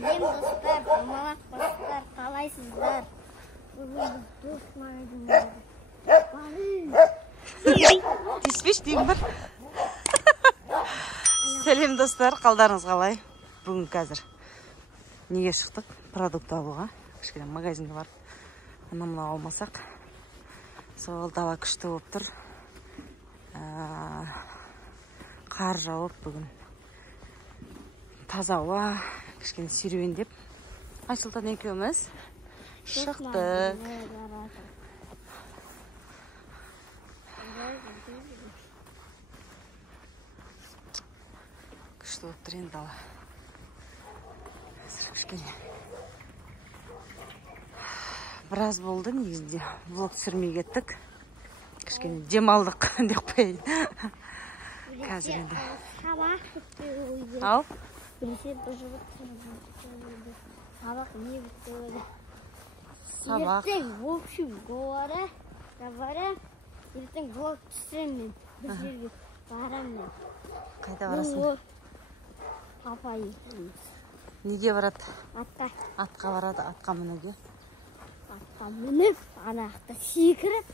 Сәлем достар, аманат достар, қалайсыздар? Дос магазинде. Тиіспеш деймін бір. Сәлем достар, қалдарыңыз қалай? Бүгін қазір неге шықтық? Продукт алуға. Кішкене магазинге барып, анамына алмасақ. Сол дала күшті болып тұр. Қар жауып бүгін. Таза ауа, кішкене серуендеп. Айсұлтан екеуміз шықтық. Күшті болып тұр енді дала. Қазір кішкене біраз болды негізінде. Влог түсірмей кеттік. Кішкене демалдық деп қояйын. Қазір енді. Ал? Сабақ не бітті? Сабақ. Ертең, в общем, говоря, ертең влог түсіремін. Бір жерге барамын. Қайда барасың? Папа екеуміз. Неге барады? Атқа. Атқа барады, атқа мінуге. Атқа мініп, анақта секіріп.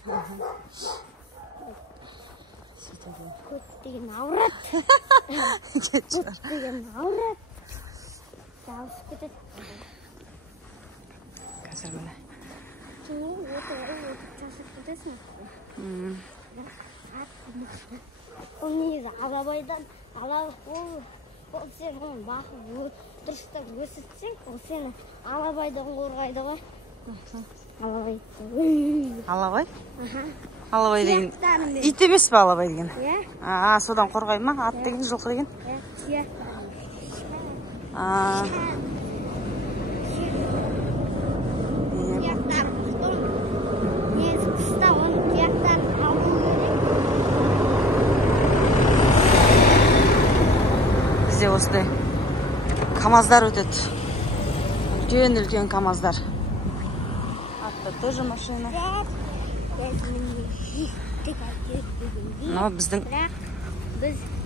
Көптеген ауырат. Көптеген ауырат. Дауысып кетеді. Қазір міне. Өтіп жасып кетесің. Ол негізі алабайдан, ол сен оның бақы дұрыстап өсітсең, ол сені алабайдан қорғайды ғой. Алабай. Алабай? Алабай деген. Сияқтарымен. Ит емес пе алабай деген? Иә. Содан қорғай ма? Ат деген, жылқы деген? Иә, сияқтарымен. Сияқтар құстың. Негізі құста оның сияқтарын алу керек. Бізде осындай камаздар өтеді. Үлкен камаздар. Атта тоже машина. Біздің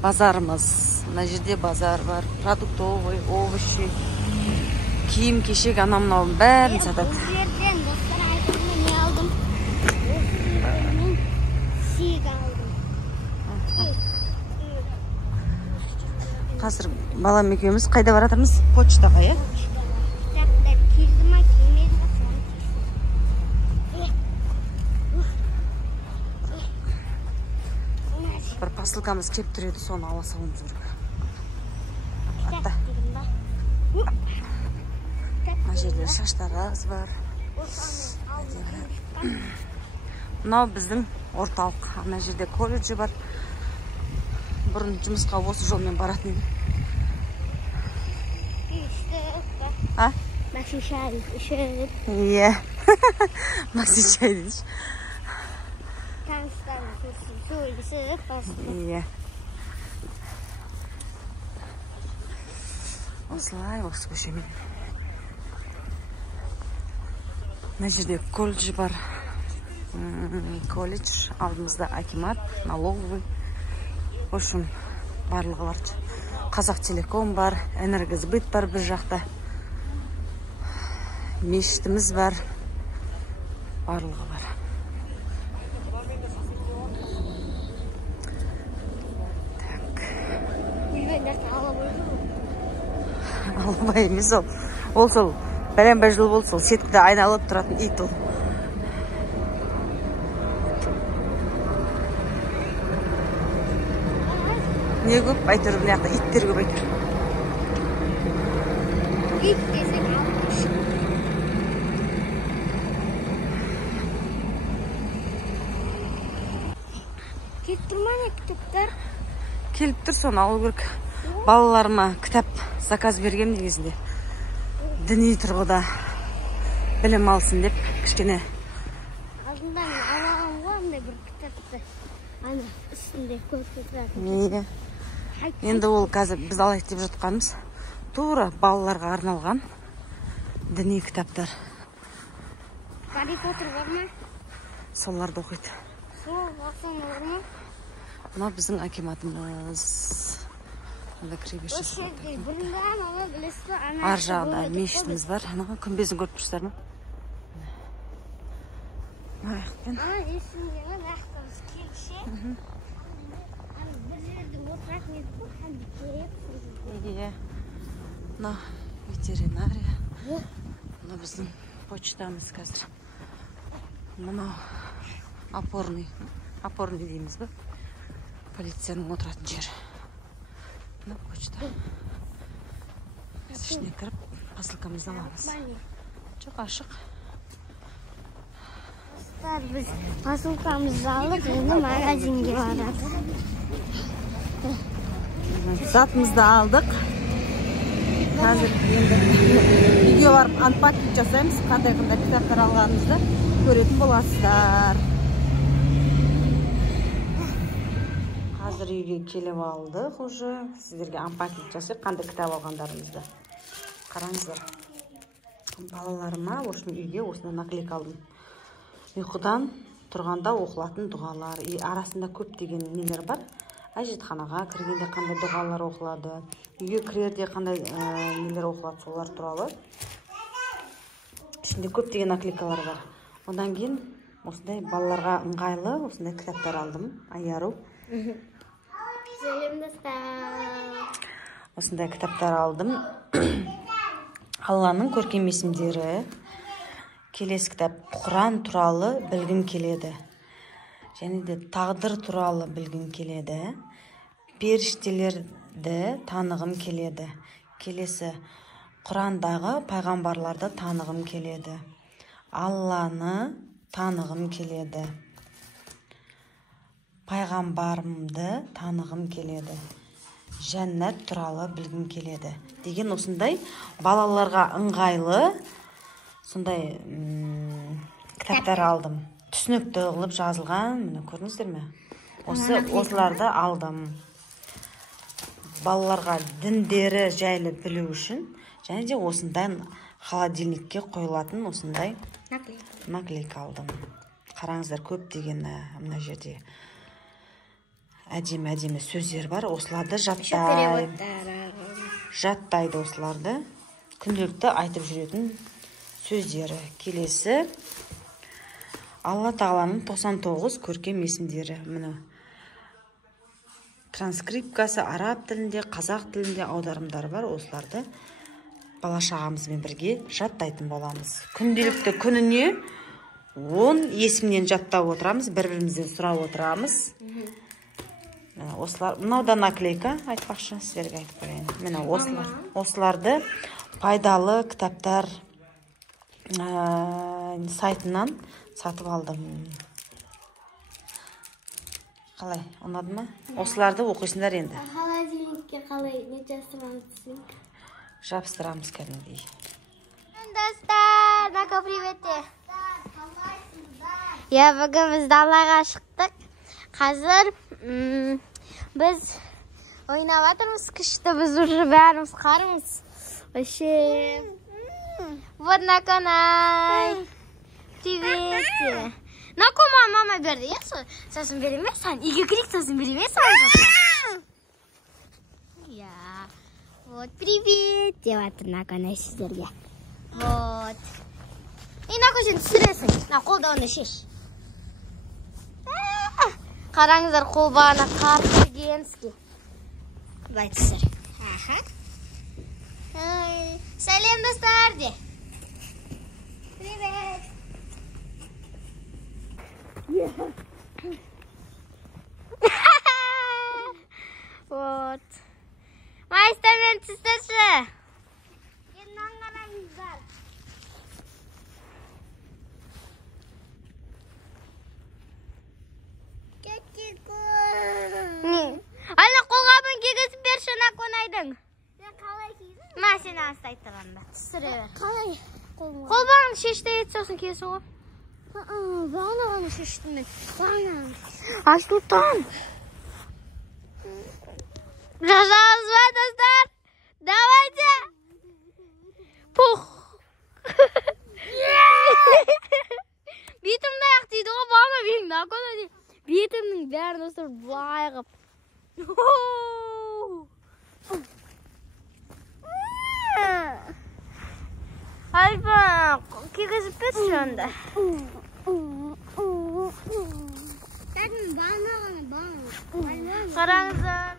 базарымыз. Мына жерде базар бар. Продуктовый, овощи, киім кешек анамнауын бәрін сатады. Бұл жерден достар айтымды не алдым? Осы жерден сиек алдым. Қазір балам екеуміз қайда баратырмыз? Почтаға, е? Кітаптар келді ма, келмеді ма, соны келсін. Бір посылкамыз кеп тұр еді, соны ала салуымыз керек. Атта. Мына жерде шаштараз бар. Мынау біздің орталық. Ана жерде колледжі бар. Бұрын жұмысқа осы жолмен баратын едім. Макси шай ішіп. Иә. Макси шай дейш. Таныстарын сөйлесіп бастым. Иә. Осылай осы көшемен. Мына жерде колледж бар. Колледж, алдымызда акимат, налоговый. В общем, барлығы бар. Қазақ телеком бар, энергосбыт бар бір жақта. Мешітіміз бар. Барлығы бар. Алабай емес ол. Ол сол бәлен-бәл жыл болды, сол сеткіде айналып тұратын ит ол. Не көп әйтеуір мына жақта иттер көп әйтеуір. Ит десең алып. Келіп тұр ма не кітаптар? Келіп тұр, соны алу керек. Балаларыма кітап заказ бергем негізінде. Діни тұрғыда білім алсын деп, кішкене. Алдында мен алағам ғой, андай бір кітапты. Ана үстінде көріп тұрады. Иә. Енді ол қазір біз алайық деп жатқанымыз тура балаларға арналған діни кітаптар. Гарри Поттер бар ма? Соларды оқиды. Сол, бар ма? Мына біздің акиматымыз. Мында кіре берші. Бұрында мама білесіз, Ар жағында мешітіміз бар. Анаға күмбезін көріп тұрсыздар ма? Аяқпен. Есімдегі нақтымыз келше. Бір жерде отырақ неді бұл, әнді келіп. Иә. Мына ветеринария. Мына біздің почтамыз қазір. Мынау опорный дейміз бі? Полицияның отыратын жері. Мына почта. Біз ішіне кіріп, посылкамызды аламыз. Жоқ ашық. Biz посылкамызды алып, енді магазинге барады. Затымызды алдық. Қазір енді үйге барып анпакинг жасаймыз. Қандай кітаптар алғанымызды көретін боласыздар. Қазір үйге келіп алдық уже. Сіздерге анпакинг жасайық, қандай кітап алғандарымызды. Қараңыздар. Балаларыма үйге осындай наклейка алдым. Ұйқыдан тұрғанда оқылатын дұғалар. Арасында көп деген нелер бар. Әжетханаға кіргенде қандай дұғалар оқылады. Үйге кірерде қандай нелер оқылады, солар туралы. Ішінде көп деген наклейкалар бар. Одан кейін осындай балаларға ыңғайлы осындай кітаптар алдым. Аяру. Осындай кітаптар алдым. Алланың көркем есімдері. Келесі кітап Құран туралы білгім келеді. Және де тағдыр туралы білгім келеді. Періштелерді танығым келеді. Келесі Құрандағы пайғамбарларды танығым келеді. Алланы танығым келеді. Пайғамбарымды танығым келеді. Жәннат туралы білгім келеді. Деген осындай балаларға ыңғайлы сондай кітаптар алдым. Түсінікті қылып жазылған, міне көрдіңіздер ме? Осыларды алдым. Балаларға діндері жайлы білу үшін, және де осындай холодильникке қойылатын осындай наклейка алдым. Қараңыздар, көп деген мына жерде әдемі сөздер бар. Осыларды жаттайды осыларды. Күнделікті айтып жүретін сөздері. Келесі Алла Тағаланың 99 көркем есімдері. Міне транскрипкасы араб тілінде, қазақ тілінде аударымдар бар. Осыларды бала шағамызбен бірге жаттайтын боламыз. Күнделікті күніне 10 есімнен жаттап отырамыз, бір-бірімізден сұрап отырамыз. Осылар, мынау наклейка, айтпақшы, сіздерге айтып берейін. Міне осыларды пайдалы кітаптар сайтынан сатып алдым. Қалай, ұнады ма? Осыларды оқисыңдар енді. Холодильникке қалай не жабыстырамыз? Жабыстырамыз кәдімгідей. Достар, нака приветте. Я бүгін біз далаға шықтық. Қазір біз ойнап жатырмыз, күшті, біз уже бәріміз қарымыз. Вообще. Вот Наконай. Привет. Накома мама берді, сосын береме, сан үйге кірек, сосын береме, сан. Я. Вот, привет. Деп жатыр Наконай сіздерге. Вот. И Нако сен түсіресің. Қолдауына шеш. Қараңыздар, қолбағына қарсы кигенске. Былай түсір. Сәлем достар де. Привет. Вот. Майстармен түсірші. Еннен қараңыздар. Ана қолғабын кегізіп берші Наконайдың. Мен қалай кигізім? Ма сен астай тұрғанда. Түсіре бер. Қалай? Қолбағын шешті етсосын кесі ғой. Бағана шештім мен. Бағана. Айсұлтан. Жазамыз ба, достар? Давайте. Пух. Бетімді ақ дейді ғой, бағана менің Наконай дейді. Бетімнің бәрін осыр былай қып. Ayıp kegizip berşi onda. Qarаңыздар.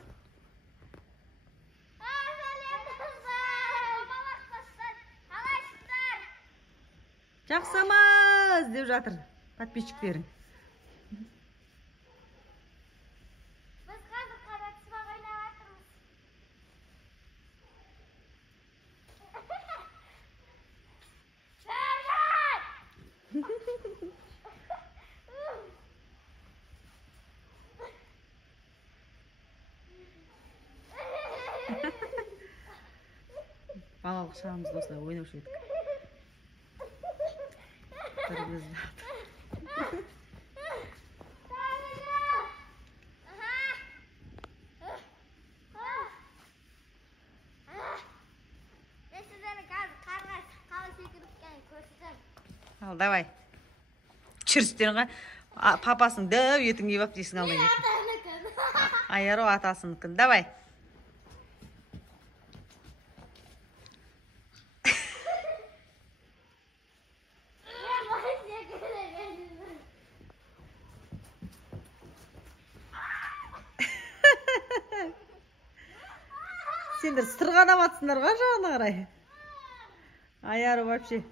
Жақсамыз деп жатыр подписчиктерің. Biz қазір қаратысыма қайнап жатырмыз. Балалық шағымызда осылай ойнаушы едік. Bir gözle. Al davay. Çürüsтерің папасың дөп етін киіп алып дейсің алдай етін. Айару атасыныкін. Давай. Сендер сырғанап атсыңдар ға жағына қарай. Айару вообще.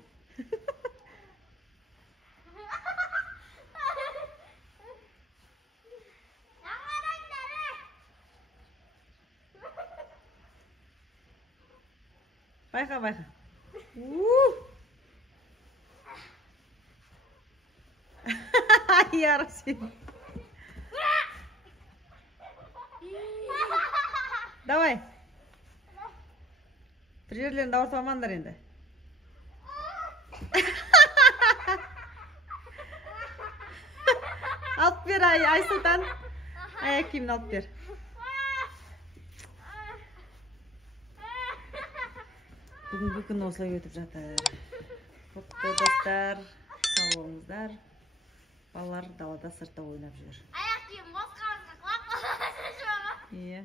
Байқа, байқа. Айару сен. Давай. Bir yerlerinde ortamandar енді. Алып бер Айсұлтан. Аяқ киімін алып бер. Бүгінгі күн осылай өтіп жатыр. Құтты достар, сау болыңыздар. Балалар далада сыртта ойнап жүр. Аяқ киім босқа қалап қалады. Иә.